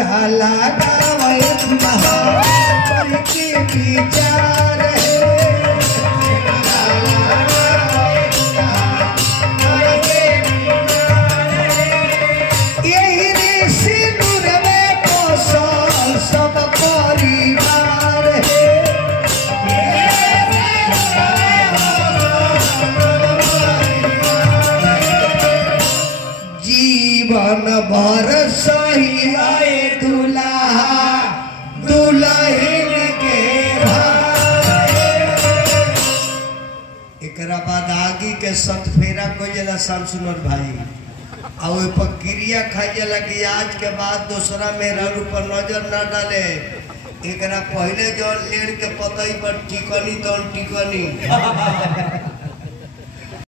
दूल्हा लगावे के विचार यही ऋषि नूर में कौशल सब परिवार जीवन भर सही आए दुल्हा दुल्हन के एकरा बाद आगे के सतफेरा कोई जला शामसुनर भाई और पर क्रिया खाई जला कि आज के बाद दूसरा मेरा ऊपर नजर ना डाले एकरा पहले जो लेड़ के पतई पर टिकनी तो टिकनी